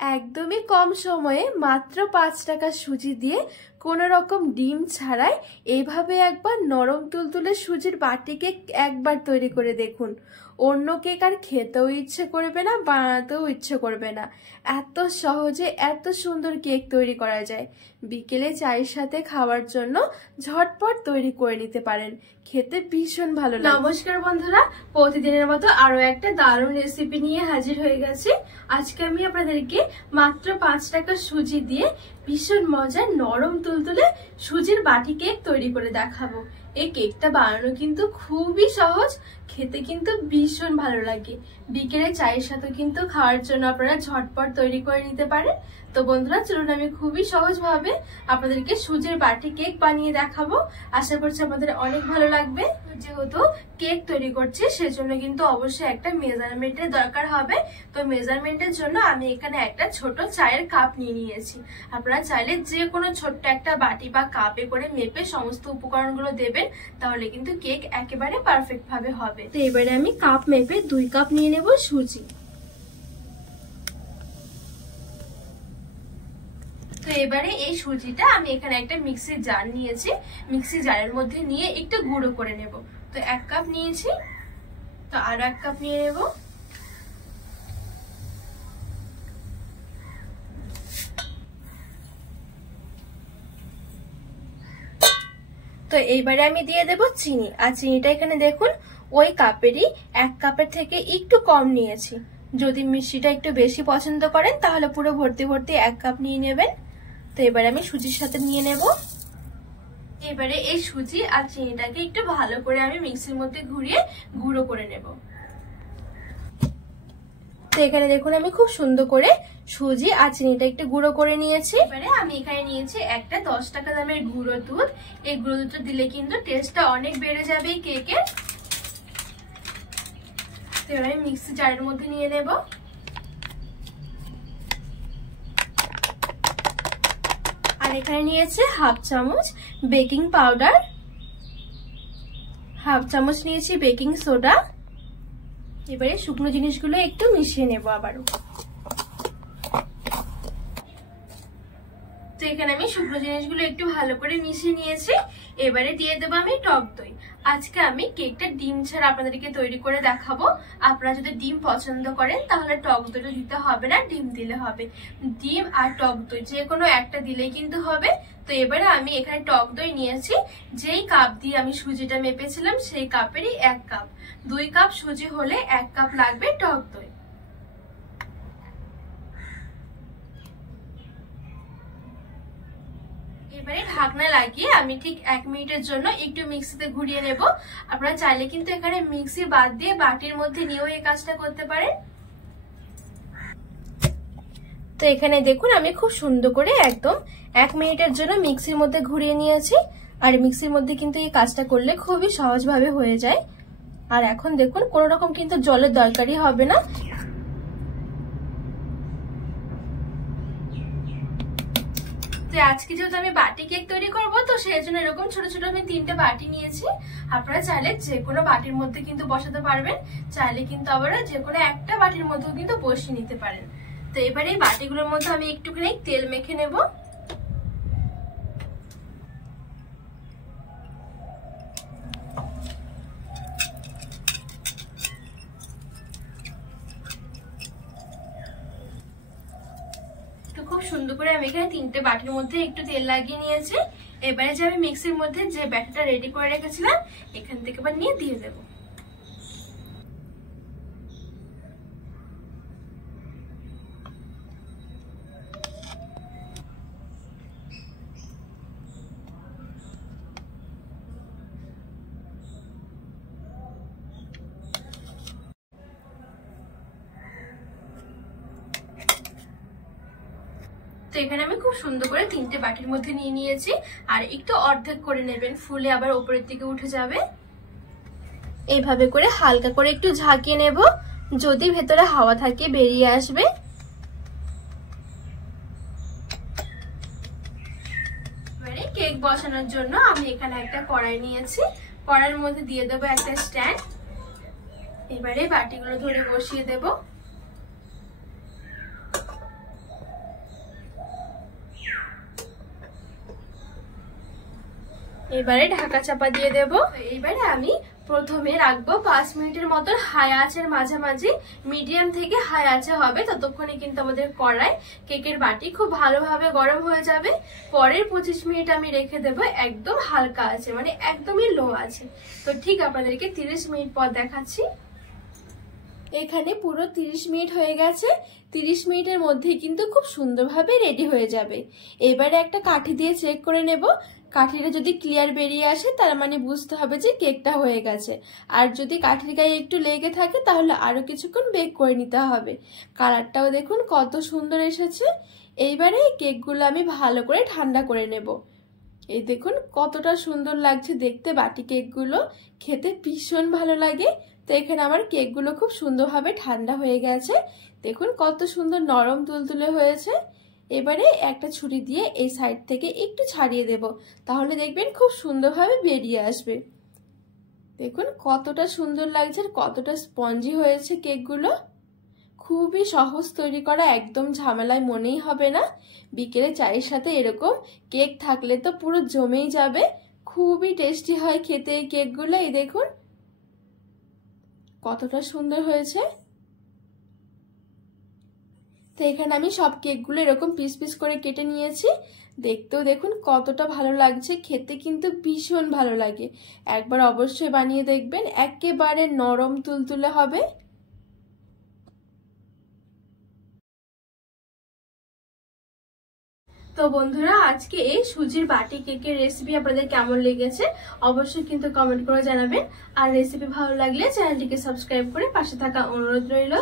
একদমই কম সময়ে মাত্র 5 টাকা সুজি দিয়ে কোনো রকম ডিম ছাড়াই এইভাবে একবার নরম তুলতুলে সুজির বাটি কেক একবার তৈরি করে দেখুন। অন্য কেক আর খেতেও ইচ্ছে করবে না, বানাতেও ইচ্ছে করবে না। এত সহজে এত সুন্দর কেক তৈরি করা যায়। বিকেলে চায়ের সাথে খাওয়ার জন্য ঝটপট তৈরি করে নিতে পারেন, খেতে ভীষণ ভালো লাগে। নমস্কার বন্ধুরা, প্রতিদিনের মতো আরো একটা দারুণ রেসিপি নিয়ে হাজির হয়ে গেছি। আজকে আমি আপনাদেরকে মাত্র 5 টাকা সুজি দিয়ে ভীষণ মজার নরম তুলতুলে সুজির বাটি কেক তৈরি করে দেখাবো। এই কেকটা বানানো কিন্তু খুবই সহজ, খেতে কিন্তু ভীষণ ভালো লাগে। বিকেলে চায়ের সাথে কিন্তু খাওয়ার জন্য আপনারা ঝটপট তৈরি করে নিতে পারেন। তো বন্ধুরা চলুন আমি খুবই সহজভাবে আপনাদেরকে সুজির বাটি কেক বানিয়ে দেখাবো। আশা করছি আপনাদের অনেক ভালো লাগবে। যেহেতু কেক তৈরি করছি সেজন্য কিন্তু অবশ্যই একটা মেজারমেন্টের দরকার হবে। তো মেজারমেন্টের জন্য আমি এখানে একটা ছোট চায়ের কাপ নিয়ে নিয়েছি। আপনারা চাইলে যে কোনো ছোট্ট একটা বাটি বা কাপে করে মেপে সমস্ত উপকরণগুলো দেবেন, তাহলে কিন্তু কেক একেবারে পারফেক্ট ভাবে হবে। তো এবারে আমি কাপ মেপে 2 কাপ নিয়ে নেব সুজি। তো এবারে এই সুজিটা আমি এখানে একটা মিক্সির জার নিয়েছি, মিক্সি জারের মধ্যে নিয়ে একটু গুঁড়ো করে নেব। তো 1 কাপ নিয়েছি, তো আরো 1 কাপ নিয়ে নেব। তো এইবারে আমি দিয়ে দেব চিনি। আর চিনিটা এখানে দেখুন ওই কাপেরই 1 কাপের থেকে একটু কম নিয়েছি। যদি মিষ্টিটা একটু বেশি পছন্দ করেন তাহলে পুরো ভর্তি ভর্তি 1 কাপ নিয়ে নেবেন। তো এবারে আমি সুজির সাথে নিয়ে নেব। এবারে এই সুজি আর চিনিটাকে একটু ভালো করে আমি মিক্সির মধ্যে ঘুরিয়ে গুঁড়ো করে নেব। তো এখানে দেখুন আমি খুব সুন্দর করে সুজি আর চিনিটা একটু গুঁড়ো করে নিয়েছি। এবারে আমি এখানে নিয়েছি একটা 10 টাকা দামের গুঁড়ো দুধ। এই গুঁড়ো দুধটা দিলে কিন্তু টেস্টটা অনেক বেড়ে যাবে এই কেকের। তো এবার আমি মিক্সি জারের মধ্যে নিয়ে নেব। আর এখানে নিয়েছে হাফ চামচ বেকিং পাউডার, হাফ চামচ নিয়েছি বেকিং সোডা। এবারে শুকনো জিনিসগুলো একটু মিশিয়ে নেব আবারও। তো এখানে আমি শুকনো জিনিসগুলো একটু ভালো করে মিশিয়ে নিয়েছি। এবারে দিয়ে দেবো আমি টক দই। আজকে আমি কেকটা ডিম ছাড়া আপনাদেরকে তৈরি করে দেখাবো। আপনারা যদি ডিম পছন্দ করেন তাহলে টক দইটা দিতে হবে না, ডিম দিলে হবে। ডিম আর টক দই যে কোনো একটা দিলেই কিন্তু হবে। তো এবারে আমি এখানে টক দই নিয়েছি, যেই কাপ দিয়ে আমি সুজিটা মেপেছিলাম সেই কাপেরই 1 কাপ। 2 কাপ সুজি হলে 1 কাপ লাগবে টক দই। এবারে ঢাকনা লাগিয়ে আমি ঠিক 1 মিনিটের জন্য একটু মিক্সিতে ঘুরিয়ে নেব। আপনারা চাইলে কিন্তু এখানে মিক্সি বাদ দিয়ে বাটির মধ্যে নিয়েও এই কাজটা করতে পারেন। তো এখানে দেখুন আমি খুব সুন্দর করে একদম 1 মিনিটের জন্য মিক্সির মধ্যে ঘুরিয়ে নিয়েছি। আর মিক্সির মধ্যে কিন্তু এই কাজটা করলে খুবই সহজভাবে হয়ে যায়। আর এখন দেখুন কোনো রকম কিন্তু জলের দরকারই হবে না। আজকে যেহেতু আমি বাটি কেক তৈরি করব, তো সেই জন্য এরকম ছোট ছোট আমি 3টে বাটি নিয়েছি। আপনারা চাইলে যে কোনো বাটির মধ্যে কিন্তু বসাতে পারবেন, চাইলে কিন্তু আবার যে কোনো একটা বাটির মধ্যেও কিন্তু বসিয়ে নিতে পারেন। তো এবারে এই বাটিগুলোর মধ্যে আমি একটুখানি তেল মেখে নেব। খুব সুন্দর করে আমি এখানে 3টে বাটির মধ্যে একটু তেল লাগিয়ে নিয়েছি। এবারে যে আমি মিক্সির মধ্যে যে ব্যাটারটা রেডি করে রেখেছিলাম এখান থেকে আবার নিয়ে দিয়ে দেব। তো এখানে আমি খুব সুন্দর করে 3টে বাটির মধ্যে নিয়ে নিয়েছি। আর একটু অর্ধেক করে নেবেন, ফুলে আবার উপরের দিকে উঠে যাবে। এইভাবে করে হালকা করে একটু ঝাঁকিয়ে নেব, যদি ভেতরে হাওয়া থাকে বেরিয়ে আসবে। এবারে কেক বসানোর জন্য আমি এখানে একটা কড়াই নিয়েছি। কড়াইয়ের মধ্যে দিয়ে দেবো একটা স্ট্যান্ড। এবারে বাটিগুলো ধরে বসিয়ে দেব। এবারে ঢাকা চাপা দিয়ে দেব। এইবারে আমি প্রথমে রাখবো 5 মিনিটের মতো হাই আঁচের মাঝামাঝি, মিডিয়াম থেকে হাই আঁচে হবে। ততক্ষণে কিন্তু আমাদের কড়াই কেকের বাটি খুব ভালোভাবে গরম হয়ে যাবে। পরের 25 মিনিট আমি রেখে দেবো একদম হালকা আছে, মানে একদমই লো আছে। তো ঠিক আপনাদেরকে 30 মিনিট পর দেখাচ্ছি। এখানে পুরো 30 মিনিট হয়ে গেছে। 30 মিনিটের মধ্যেই কিন্তু খুব সুন্দরভাবে রেডি হয়ে যাবে। এবারে একটা কাঠি দিয়ে চেক করে নেব। কাঠিটা যদি ক্লিয়ার বেরিয়ে আসে তার মানে বুঝতে হবে যে কেকটা হয়ে গেছে। আর যদি কাঠির গায়ে একটু লেগে থাকে তাহলে আরো কিছুক্ষণ বেক করে নিতে হবে। কালারটাও দেখুন কত সুন্দর এসেছে। এইবারে কেকগুলো আমি ভালো করে ঠান্ডা করে নেব। এই দেখুন কতটা সুন্দর লাগছে দেখতে বাটি কেকগুলো, খেতে ভীষণ ভালো লাগে। তো এখানে আমার কেকগুলো খুব সুন্দরভাবে ঠান্ডা হয়ে গেছে। দেখুন কত সুন্দর নরম তুলতুলে হয়েছে। এবারে একটা ছুরি দিয়ে এই সাইড থেকে একটু ছাড়িয়ে দেব, তাহলে দেখবেন খুব সুন্দরভাবে বেরিয়ে আসবে। দেখুন কতটা সুন্দর লাগছে আর কতটা স্পঞ্জি হয়েছে কেকগুলো। খুবই সহজ তৈরি করা, একদম ঝামেলায় মনেই হবে না। বিকেলে চায়ের সাথে এরকম কেক থাকলে তো পুরো জমেই যাবে। খুবই টেস্টি হয় খেতে এই কেকগুলো। এই দেখুন কতটা সুন্দর হয়েছে। তো এখানে আমি সব কেকগুলো এরকম পিস পিস করে কেটে নিয়েছি। দেখতেও দেখুন কতটা ভালো লাগছে, খেতে কিন্তু ভীষণ ভালো লাগে। একবার অবশ্যই বানিয়ে দেখবেন, একেবারে নরম তুলতুলে হবে। তো বন্ধুরা, আজকে এই সুজির বাটি কেকের রেসিপি আপনাদের কেমন লেগেছে অবশ্যই কিন্তু কমেন্ট করে জানাবেন। আর রেসিপি ভালো লাগলে চ্যানেলটিকে সাবস্ক্রাইব করে পাশে থাকা অনুরোধ রইল।